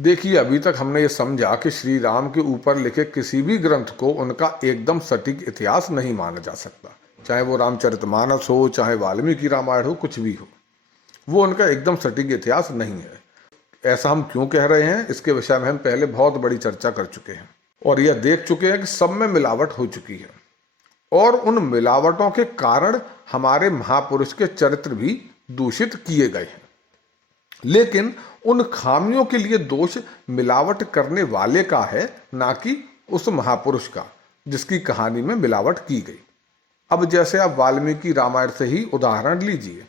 देखिए, अभी तक हमने ये समझा कि श्री राम के ऊपर लिखे किसी भी ग्रंथ को उनका एकदम सटीक इतिहास नहीं माना जा सकता। चाहे वो रामचरितमानस हो, चाहे वाल्मीकि रामायण हो, कुछ भी हो, वो उनका एकदम सटीक इतिहास नहीं है। ऐसा हम क्यों कह रहे हैं, इसके विषय में हम पहले बहुत बड़ी चर्चा कर चुके हैं और यह देख चुके हैं कि सब में मिलावट हो चुकी है और उन मिलावटों के कारण हमारे महापुरुष के चरित्र भी दूषित किए गए हैं। लेकिन उन खामियों के लिए दोष मिलावट करने वाले का है, ना कि उस महापुरुष का जिसकी कहानी में मिलावट की गई। अब जैसे आप वाल्मीकि रामायण से ही उदाहरण लीजिए।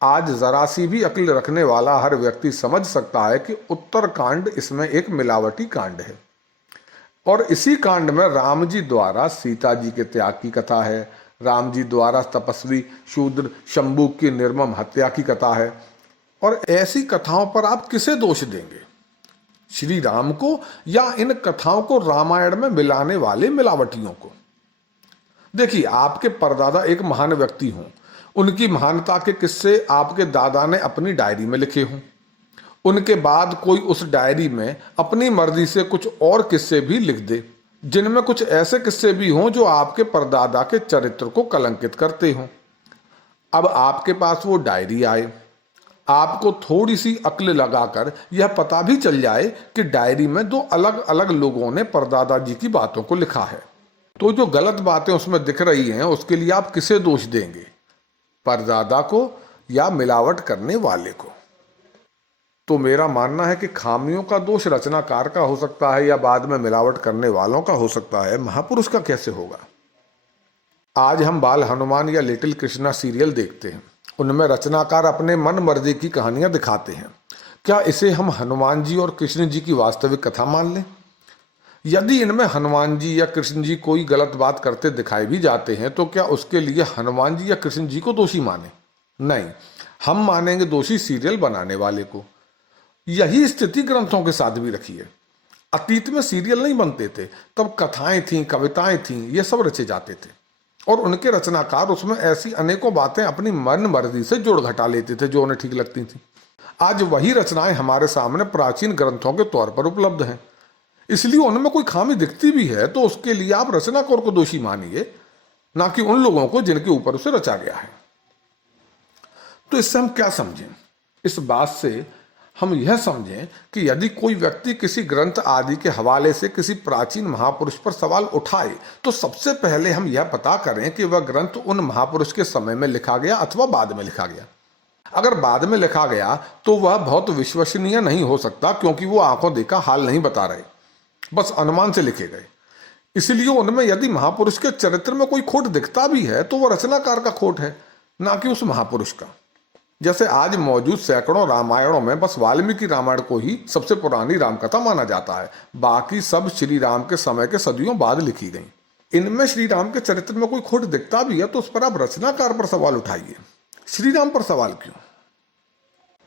आज जरा सी भी अक्ल रखने वाला हर व्यक्ति समझ सकता है कि उत्तरकांड इसमें एक मिलावटी कांड है और इसी कांड में राम जी द्वारा सीता जी के त्याग की कथा है, राम जी द्वारा तपस्वी शूद्र शंभू की निर्मम हत्या की कथा है। और ऐसी कथाओं पर आप किसे दोष देंगे, श्री राम को या इन कथाओं को रामायण में मिलाने वाले मिलावटियों को? देखिए, आपके परदादा एक महान व्यक्ति हों, उनकी महानता के किस्से आपके दादा ने अपनी डायरी में लिखे हों, उनके बाद कोई उस डायरी में अपनी मर्जी से कुछ और किस्से भी लिख दे, जिनमें कुछ ऐसे किस्से भी हों जो आपके परदादा के चरित्र को कलंकित करते हों। अब आपके पास वो डायरी आए, आपको थोड़ी सी अक्ल लगाकर यह पता भी चल जाए कि डायरी में दो अलग अलग लोगों ने परदादा जी की बातों को लिखा है, तो जो गलत बातें उसमें दिख रही हैं उसके लिए आप किसे दोष देंगे, परदादा को या मिलावट करने वाले को? तो मेरा मानना है कि खामियों का दोष रचनाकार का हो सकता है या बाद में मिलावट करने वालों का हो सकता है, महापुरुष का कैसे होगा? आज हम बाल हनुमान या लिटिल कृष्णा सीरियल देखते हैं, उनमें रचनाकार अपने मन मर्जी की कहानियां दिखाते हैं। क्या इसे हम हनुमान जी और कृष्ण जी की वास्तविक कथा मान लें? यदि इनमें हनुमान जी या कृष्ण जी कोई गलत बात करते दिखाई भी जाते हैं तो क्या उसके लिए हनुमान जी या कृष्ण जी को दोषी माने? नहीं, हम मानेंगे दोषी सीरियल बनाने वाले को। यही स्थिति ग्रंथों के साथ भी रखी है। अतीत में सीरियल नहीं बनते थे, तब कथाएं थीं, कविताएं थीं, ये सब रचे जाते थे और उनके रचनाकार उसमें ऐसी अनेकों बातें अपनी मन मर्जी से जोड़ घटा लेते थे जो उन्हें ठीक लगती थी। आज वही रचनाएं हमारे सामने प्राचीन ग्रंथों के तौर पर उपलब्ध हैं, इसलिए उनमें कोई खामी दिखती भी है तो उसके लिए आप रचनाकार को दोषी मानिए, ना कि उन लोगों को जिनके ऊपर उसे रचा गया है। तो इससे हम क्या समझें? इस बात से हम यह समझें कि यदि कोई व्यक्ति किसी ग्रंथ आदि के हवाले से किसी प्राचीन महापुरुष पर सवाल उठाए तो सबसे पहले हम यह पता करें कि वह ग्रंथ उन महापुरुष के समय में लिखा गया अथवा बाद में लिखा गया। अगर बाद में लिखा गया तो वह बहुत विश्वसनीय नहीं हो सकता, क्योंकि वो आंखों देखा हाल नहीं बता रहे, बस अनुमान से लिखे गए। इसलिए उनमें यदि महापुरुष के चरित्र में कोई खोट दिखता भी है तो वह रचनाकार का खोट है, ना कि उस महापुरुष का। जैसे आज मौजूद सैकड़ों रामायणों में बस वाल्मीकि रामायण को ही सबसे पुरानी रामकथा माना जाता है, बाकी सब श्री राम के समय के सदियों बाद लिखी गई। इनमें श्री राम के चरित्र में कोई खोट दिखता भी है तो उस पर आप रचनाकार पर सवाल उठाइए, श्री राम पर सवाल क्यों?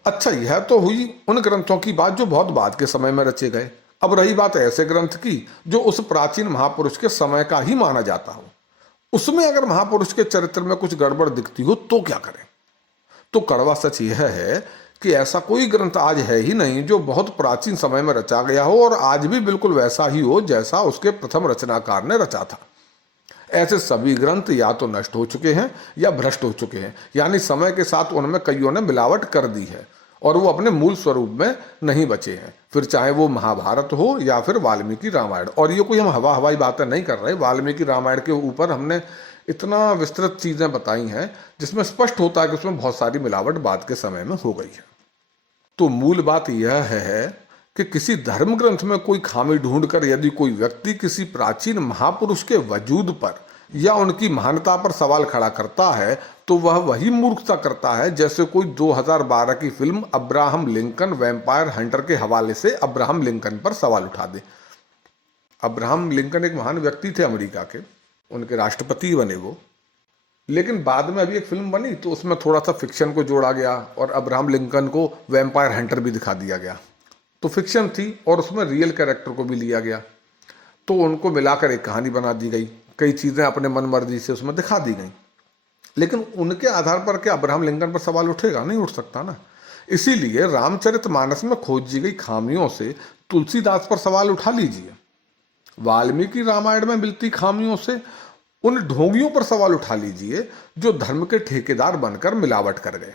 अच्छा, यह तो हुई उन ग्रंथों की बात जो बहुत बाद के समय में रचे गए। अब रही बात ऐसे ग्रंथ की जो उस प्राचीन महापुरुष के समय का ही माना जाता हो, उसमें अगर महापुरुष के चरित्र में कुछ गड़बड़ दिखती हो तो क्या करें? तो कड़वा सच यह है कि ऐसा कोई ग्रंथ आज है ही नहीं जो बहुत प्राचीन समय में रचा गया हो और आज भी बिल्कुल वैसा ही हो जैसा उसके प्रथम रचनाकार ने रचा था। ऐसे सभी ग्रंथ या तो नष्ट हो चुके हैं या भ्रष्ट हो चुके हैं, यानी समय के साथ उनमें कईयों ने मिलावट कर दी है और वो अपने मूल स्वरूप में नहीं बचे हैं, फिर चाहे वो महाभारत हो या फिर वाल्मीकि रामायण। और ये कोई हम हवाई बातें नहीं कर रहे, वाल्मीकि रामायण के ऊपर हमने इतना विस्तृत चीजें बताई हैं जिसमें स्पष्ट होता है कि उसमें बहुत सारी मिलावट बाद के समय में हो गई है। तो मूल बात यह है कि किसी धर्म ग्रंथ में कोई खामी ढूंढकर यदि कोई व्यक्ति किसी प्राचीन महापुरुष के वजूद पर या उनकी महानता पर सवाल खड़ा करता है तो वह वही मूर्खता करता है जैसे कोई 2012 की film Abraham Lincoln vampire Hunter के हवाले से अब्राहम लिंकन पर सवाल उठा दे। अब्राहम लिंकन एक महान व्यक्ति थे अमेरिका के, उनके राष्ट्रपति बने वो, लेकिन बाद में अभी एक फिल्म बनी तो उसमें थोड़ा सा फिक्शन को जोड़ा गया और अब्राहम लिंकन को वैम्पायर हंटर भी दिखा दिया गया। तो फिक्शन थी और उसमें रियल कैरेक्टर को भी लिया गया, तो उनको मिलाकर एक कहानी बना दी गई, कई चीज़ें अपने मन मर्जी से उसमें दिखा दी गई। लेकिन उनके आधार पर क्या अब्राहम लिंकन पर सवाल उठेगा? नहीं उठ सकता ना। इसीलिए रामचरितमानस में खोजी गई खामियों से तुलसीदास पर सवाल उठा लीजिए, वाल्मीकि रामायण में मिलती खामियों से उन ढोंगियों पर सवाल उठा लीजिए जो धर्म के ठेकेदार बनकर मिलावट कर गए।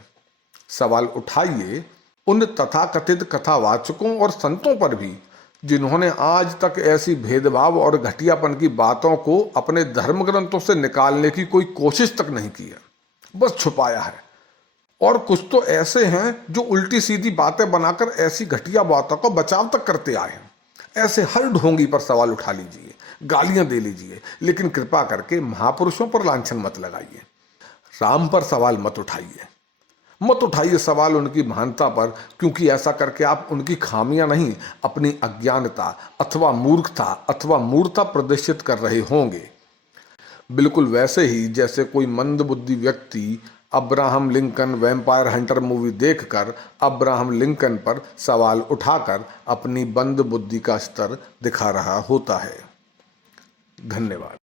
सवाल उठाइए उन तथाकथित कथावाचकों और संतों पर भी जिन्होंने आज तक ऐसी भेदभाव और घटियापन की बातों को अपने धर्म ग्रंथों से निकालने की कोई कोशिश तक नहीं की है, बस छुपाया है। और कुछ तो ऐसे हैं जो उल्टी सीधी बातें बनाकर ऐसी घटिया बातों का बचाव तक करते आए हैं। ऐसे हर ढोंगी पर सवाल उठा लीजिए, गालियां दे लीजिए, लेकिन कृपा करके महापुरुषों पर लांछन मत लगाइए। राम पर सवाल मत उठाइए, मत उठाइए सवाल उनकी महानता पर, क्योंकि ऐसा करके आप उनकी खामियां नहीं, अपनी अज्ञानता अथवा मूर्खता अथवा मूर्खता प्रदर्शित कर रहे होंगे। बिल्कुल वैसे ही जैसे कोई मंद बुद्धि व्यक्ति Abraham Lincoln vampire Hunter movie देखकर अब्राहम लिंकन पर सवाल उठाकर अपनी बंद बुद्धि का स्तर दिखा रहा होता है। धन्यवाद।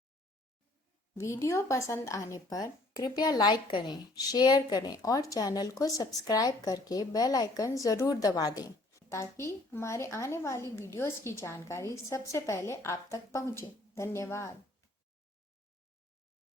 वीडियो पसंद आने पर कृपया लाइक करें, शेयर करें और चैनल को सब्सक्राइब करके बेल आइकन ज़रूर दबा दें ताकि हमारे आने वाली वीडियोस की जानकारी सबसे पहले आप तक पहुंचे। धन्यवाद।